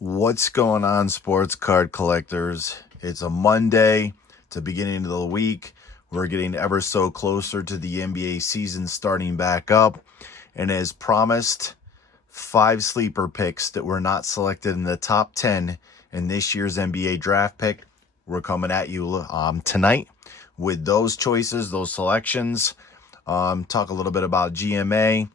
What's going on, sports card collectors? It's a Monday. It's the beginning of the week. We're getting ever so closer to the NBA season starting back up. And as promised, 5 sleeper picks that were not selected in the top 10 in this year's NBA draft pick. We're coming at you tonight with those choices, those selections. Talk a little bit about GMA,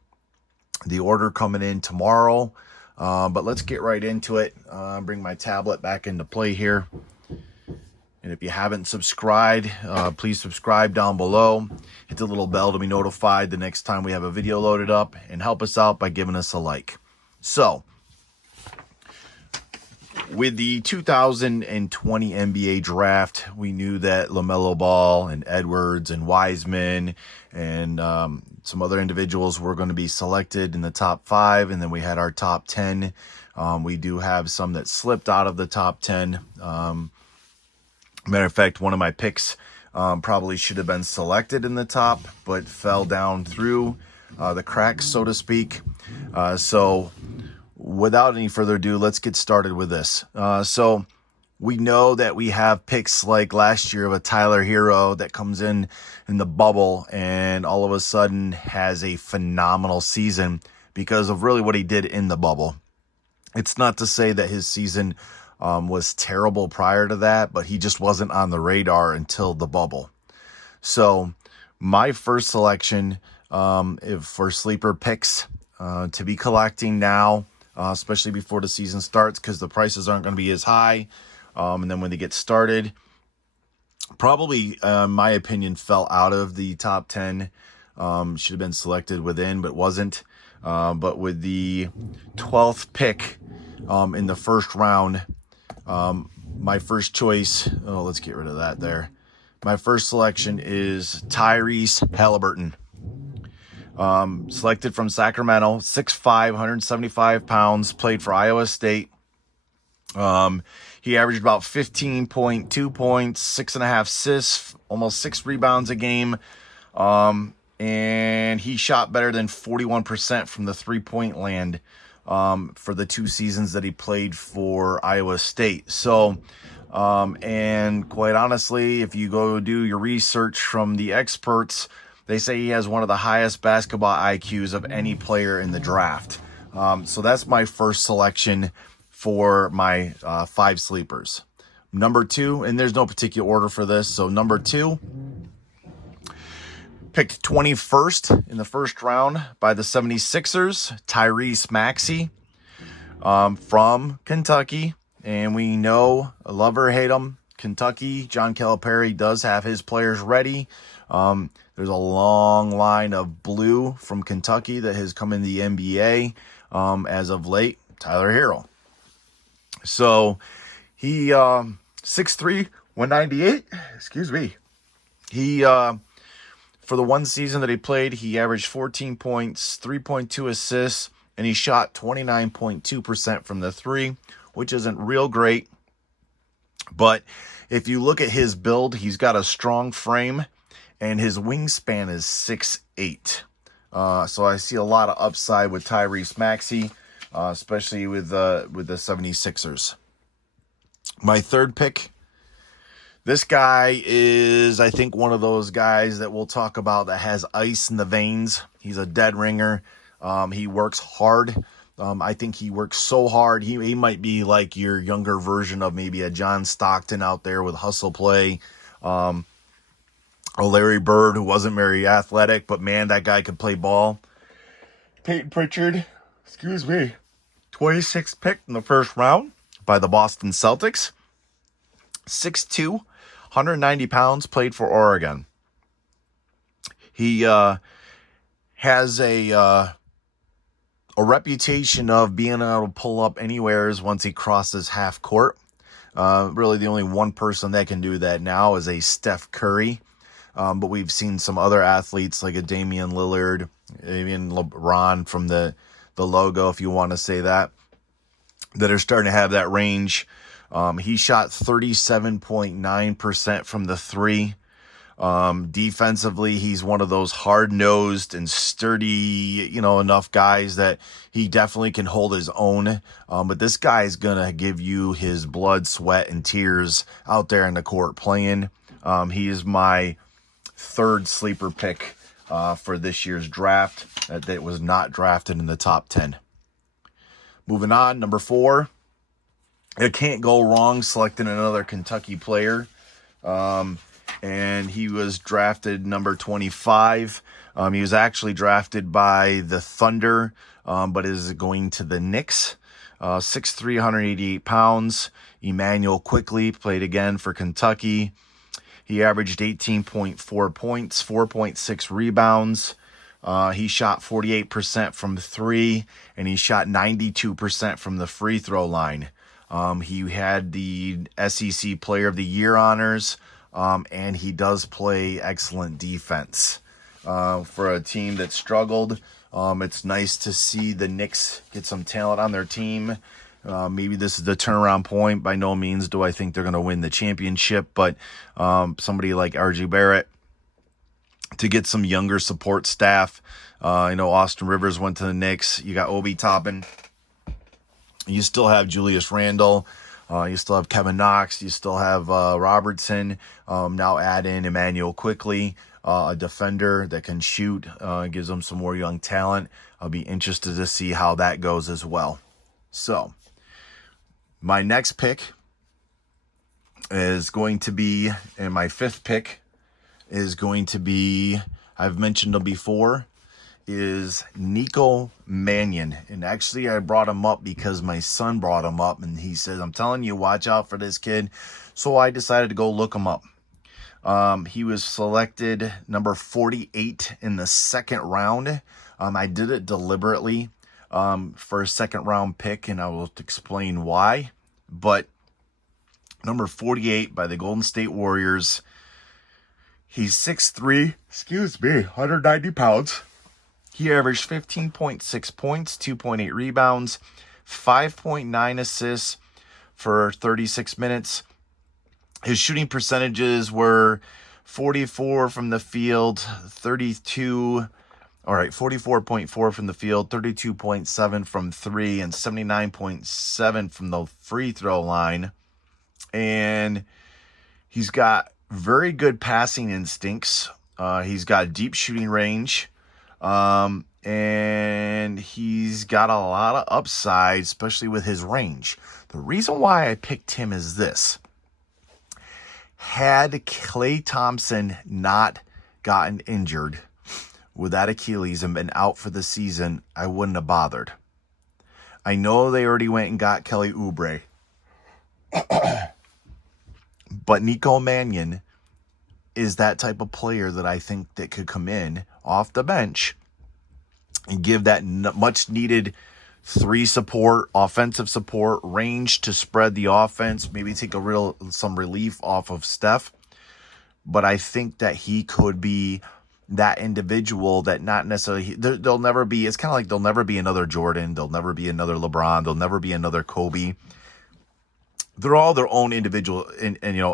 the order coming in tomorrow. But let's get right into it. Bring my tablet back into play here. And if you haven't subscribed, please subscribe down below. Hit the little bell to be notified the next time we have a video loaded up. And help us out by giving us a like. So, with the 2020 NBA draft, we knew that LaMelo Ball and Edwards and Wiseman and some other individuals were going to be selected in the top 5, and then we had our top 10. We do have some that slipped out of the top 10. Matter of fact, one of my picks probably should have been selected in the top, but fell down through the cracks, so to speak. So without any further ado, let's get started with this. So we know that we have picks like last year of a Tyler Hero that comes in the bubble and all of a sudden has a phenomenal season because of really what he did in the bubble. It's not to say that his season was terrible prior to that, but he just wasn't on the radar until the bubble. So my first selection for sleeper picks to be collecting now, especially before the season starts, because the prices aren't going to be as high. And then when they get started, probably, in my opinion, fell out of the top 10. Should have been selected within, but wasn't. But with the 12th pick in the first round, my first choice, let's get rid of that there. My first selection is Tyrese Haliburton. Selected from Sacramento, 6'5", 175 pounds, played for Iowa State. He averaged about 15.2 points, 6.5 assists, almost 6 rebounds a game. And he shot better than 41% from the three-point land for the 2 seasons that he played for Iowa State. So, and quite honestly, if you go do your research from the experts, they say he has one of the highest basketball IQs of any player in the draft. So that's my first selection for my 5 sleepers. Number 2, and there's no particular order for this. So number 2, picked 21st in the first round by the 76ers, Tyrese Maxiell from Kentucky. And we know, love or hate him, Kentucky, John Calipari does have his players ready. There's a long line of blue from Kentucky that has come in the NBA as of late. Tyler Hero. So he 6'3", 198. Excuse me. He for the 1 season that he played, he averaged 14 points, 3.2 assists, and he shot 29.2% from the 3, which isn't real great. But if you look at his build, he's got a strong frame. And his wingspan is 6'8". So I see a lot of upside with Tyrese Maxiell, especially with the 76ers. My third pick, this guy is, I think, one of those guys that we'll talk about that has ice in the veins. He's a dead ringer. He works hard. I think he works so hard. He might be like your younger version of maybe a John Stockton out there with hustle play. Or Larry Bird, who wasn't very athletic, but man, that guy could play ball. Payton Pritchard, 26th pick in the first round by the Boston Celtics. 6'2", 190 pounds, played for Oregon. He has a reputation of being able to pull up anywheres once he crosses half court. Really, the only one person that can do that now is a Steph Curry. But we've seen some other athletes like a Damian Lillard, even LeBron from the logo, if you want to say that are starting to have that range. He shot 37.9% from the 3. Defensively, he's one of those hard-nosed and sturdy, enough guys that he definitely can hold his own. But this guy is going to give you his blood, sweat, and tears out there in the court playing. He is my third sleeper pick for this year's draft that was not drafted in the top 10. Moving on, number 4. It can't go wrong selecting another Kentucky player. And he was drafted number 25. He was actually drafted by the Thunder, but is going to the Knicks. 6'3", 188 pounds. Immanuel Quickley played again for Kentucky. He averaged 18.4 points, 4.6 rebounds. He shot 48% from 3, and he shot 92% from the free throw line. He had the SEC Player of the Year honors, and he does play excellent defense. For a team that struggled, it's nice to see the Knicks get some talent on their team. Maybe this is the turnaround point. By no means do I think they're going to win the championship, but somebody like R.J. Barrett to get some younger support staff. Austin Rivers went to the Knicks. You got Obi Toppin. You still have Julius Randle. You still have Kevin Knox. You still have Robertson. Now add in Immanuel Quickley, a defender that can shoot. Gives them some more young talent. I'll be interested to see how that goes as well. So, my next pick is going to be, and my 5th pick is going to be, I've mentioned him before, is Nico Manion. And actually, I brought him up because my son brought him up, and he says, I'm telling you, watch out for this kid. So I decided to go look him up. He was selected number 48 in the 2nd round. I did it deliberately for a 2nd round pick, and I will explain why. But number 48 by the Golden State Warriors. He's 6'3", 190 pounds. He averaged 15.6 points, 2.8 rebounds, 5.9 assists for 36 minutes. His shooting percentages were 44 from the field, 44.4 from the field, 32.7 from 3, and 79.7 from the free throw line. And he's got very good passing instincts. He's got deep shooting range. And he's got a lot of upside, especially with his range. The reason why I picked him is this. Had Klay Thompson not gotten injured with that Achilles and been out for the season, I wouldn't have bothered. I know they already went and got Kelly Oubre. But Nico Manion is that type of player that I think that could come in off the bench and give that much needed 3 support, offensive support, range to spread the offense, maybe take some relief off of Steph. But I think that he could be that individual that not necessarily, there'll never be, it's kind of like there'll never be another Jordan, there'll never be another LeBron, there'll never be another Kobe. They're all their own individual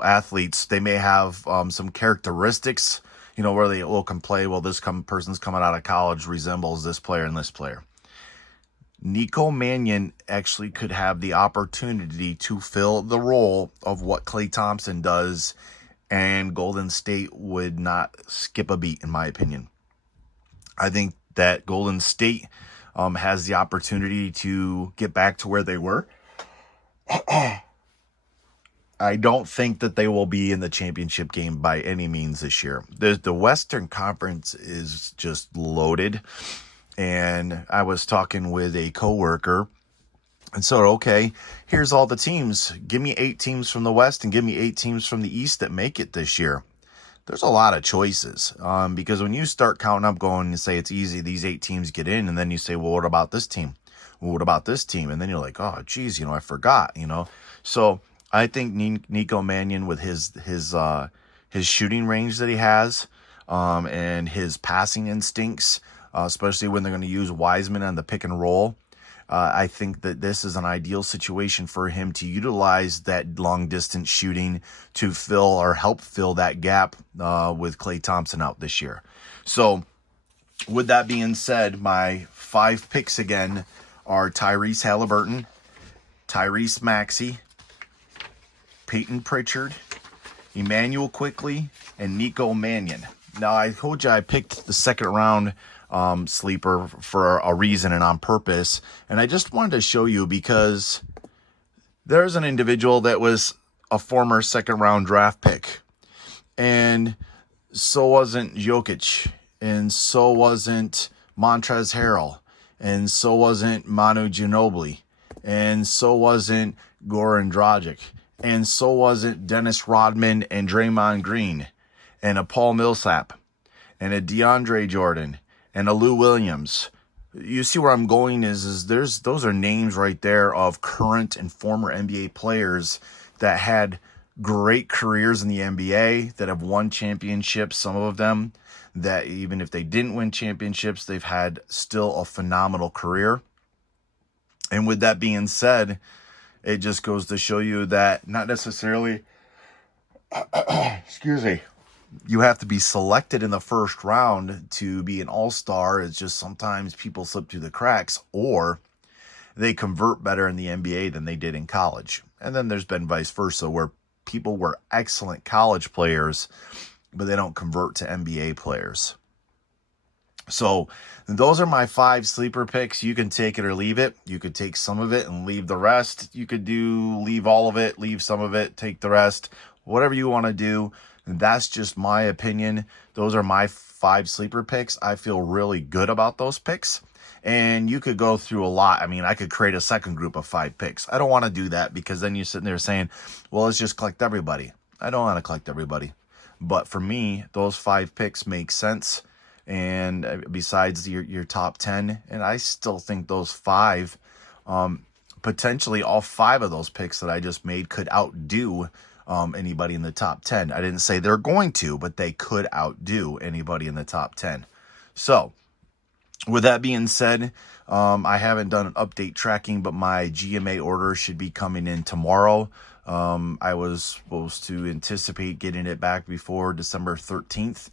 athletes. They may have some characteristics, where they can play. Well, this person's coming out of college resembles this player and this player. Nico Manion actually could have the opportunity to fill the role of what Klay Thompson does, and Golden State would not skip a beat, in my opinion. I think that Golden State has the opportunity to get back to where they were. I don't think that they will be in the championship game by any means this year. The Western Conference is just loaded. And I was talking with a coworker and said, okay, here's all the teams. Give me 8 teams from the West and give me 8 teams from the East that make it this year. There's a lot of choices because when you start counting up, going and say it's easy, these 8 teams get in, and then you say, well, what about this team? Well, what about this team? And then you're like, oh, geez, I forgot, So I think Nico Manion with his shooting range that he has and his passing instincts, especially when they're going to use Wiseman on the pick and roll, I think that this is an ideal situation for him to utilize that long distance shooting to fill or help fill that gap with Klay Thompson out this year. So with that being said, my 5 picks again are Tyrese Haliburton, Tyrese Maxiell, Payton Pritchard, Immanuel Quickley, and Nico Manion. Now, I told you I picked the second round sleeper for a reason and on purpose. And I just wanted to show you because there's an individual that was a former second round draft pick. And so wasn't Jokic. And so wasn't Montrezl Harrell. And so wasn't Manu Ginobili. And so wasn't Goran Dragic. And so wasn't Dennis Rodman and Draymond Green. And a Paul Millsap. And a DeAndre Jordan. And a Lou Williams. You see where I'm going is those are names right there of current and former NBA players that had great careers in the NBA, that have won championships, some of them, that even if they didn't win championships, they've had still a phenomenal career. And with that being said, it just goes to show you that not necessarily, excuse me, you have to be selected in the first round to be an all-star. It's just sometimes people slip through the cracks, or they convert better in the NBA than they did in college. And then there's been vice versa, where people were excellent college players, but they don't convert to NBA players. So those are my 5 sleeper picks. You can take it or leave it. You could take some of it and leave the rest. You could leave all of it, leave some of it, take the rest, whatever you want to do. That's just my opinion. Those are my 5 sleeper picks. I feel really good about those picks. And you could go through a lot. I mean, I could create a second group of 5 picks. I don't want to do that because then you're sitting there saying, well, let's just collect everybody. I don't want to collect everybody. But for me, those 5 picks make sense. And besides your top 10, and I still think those 5, potentially all 5 of those picks that I just made could outdo anybody in the top 10. I didn't say they're going to, but they could outdo anybody in the top 10. So with that being said, I haven't done an update tracking, but my GMA order should be coming in tomorrow. I was supposed to anticipate getting it back before December 13th.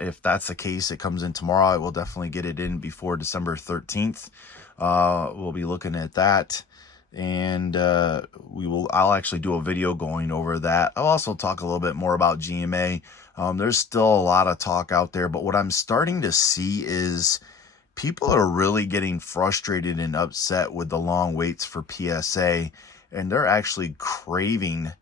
If that's the case, it comes in tomorrow. I will definitely get it in before December 13th. We'll be looking at that. And I'll actually do a video going over that. I'll also talk a little bit more about GMA. There's still a lot of talk out there, but what I'm starting to see is people are really getting frustrated and upset with the long waits for PSA, and they're actually craving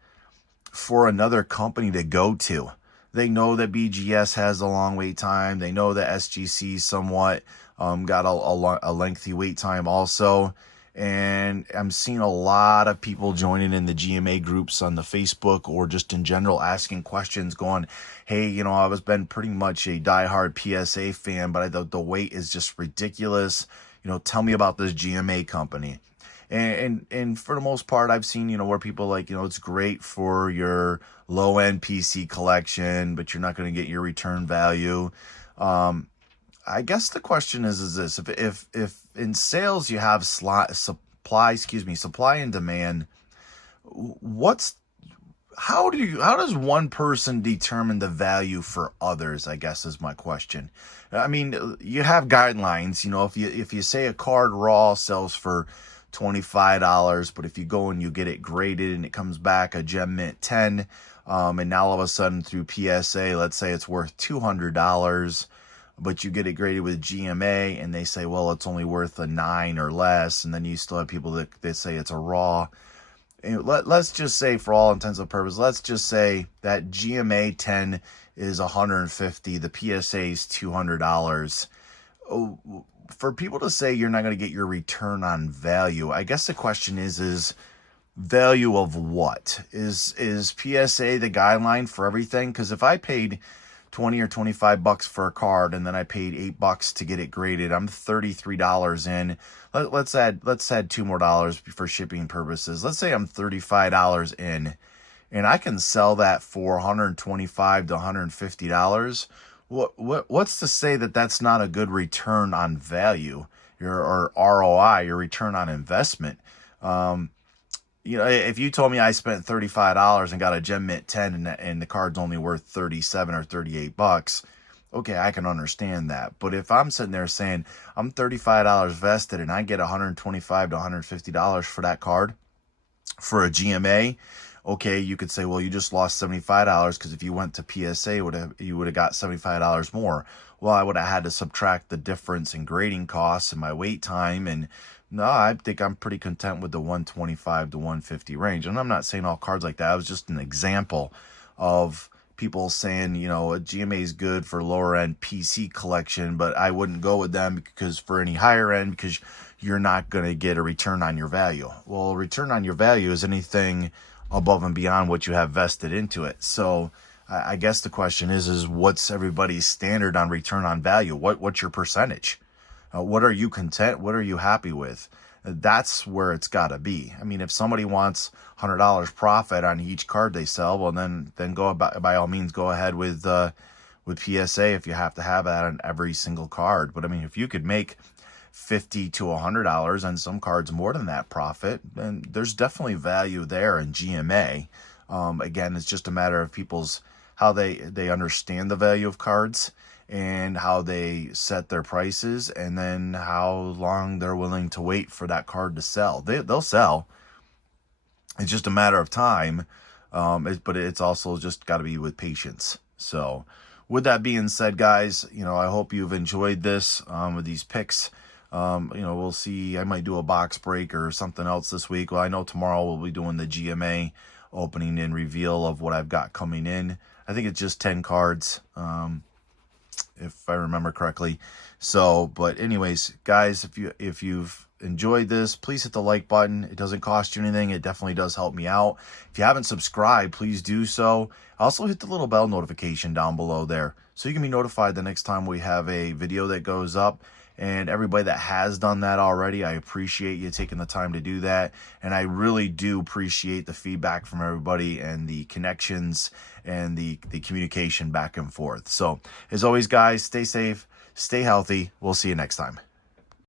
for another company to go to. They know that BGS has a long wait time. They know that SGC somewhat got a lengthy wait time also. And I'm seeing a lot of people joining in the GMA groups on the Facebook or just in general asking questions going, hey, I've been pretty much a diehard PSA fan, but the wait is just ridiculous. Tell me about this GMA company. And for the most part, I've seen, where people like, it's great for your low-end PC collection, but you're not going to get your return value. I guess the question is this: if in sales you have supply and demand, how does one person determine the value for others? I guess is my question. I mean, you have guidelines. If you say a card raw sells for $25, but if you go and you get it graded and it comes back a Gem Mint 10, and now all of a sudden through PSA, let's say it's worth $200. But you get it graded with GMA and they say, well, it's only worth a 9 or less. And then you still have people that say it's a raw. And let's just say, for all intents and purposes, let's just say that GMA 10 is $150. The PSA is $200. For people to say you're not going to get your return on value, I guess the question is value of what? Is PSA the guideline for everything? Because if I paid $20 or $25 for a card, and then I paid $8 to get it graded, I'm $33 in. Let's add $2 more for shipping purposes. Let's say I'm $35 in, and I can sell that for $125 to $150. What's to say that that's not a good return on value? or ROI, your return on investment. You know, if you told me I spent $35 and got a Gem Mint 10 and the card's only worth 37 or 38 bucks, okay, I can understand that. But if I'm sitting there saying I'm $35 vested and I get $125 to $150 for that card for a GMA, okay, you could say, well, you just lost $75 because if you went to PSA, you would have got $75 more. Well, I would have had to subtract the difference in grading costs and my wait time, and no, I think I'm pretty content with the 125 to 150 range. And I'm not saying all cards like that. It was just an example of people saying, you know, a GMA is good for lower end PC collection, but I wouldn't go with them because for any higher end, because you're not going to get a return on your value. Well, return on your value is anything above and beyond what you have vested into it. So I guess the question is what's everybody's standard on return on value? What's your percentage? What are you content? What are you happy with? That's where it's got to be. I mean, if somebody wants $100 profit on each card they sell, well, then go about, by all means, go ahead with PSA if you have to have that on every single card. But I mean, if you could make $50 to $100 on some cards more than that profit, then there's definitely value there in GMA. Again, it's just a matter of people's how they understand the value of cards and how they set their prices, and then how long they're willing to wait for that card to sell. They'll sell. It's just a matter of time, but it's also just got to be with patience. So with that being said, guys, you know, I hope you've enjoyed this with these picks. You know, we'll see. I might do a box break or something else this week. Well, I know tomorrow we'll be doing the GMA opening and reveal of what I've got coming in. I think it's just 10 cards. If I remember correctly. So, but anyways, guys, if you've enjoyed this, please hit the like button. It doesn't cost you anything. It definitely does help me out. If you haven't subscribed, please do so. Also hit the little bell notification down below there so you can be notified the next time we have a video that goes up. And everybody that has done that already, I appreciate you taking the time to do that. And I really do appreciate the feedback from everybody and the connections and the communication back and forth. So as always, guys, stay safe, stay healthy. We'll see you next time.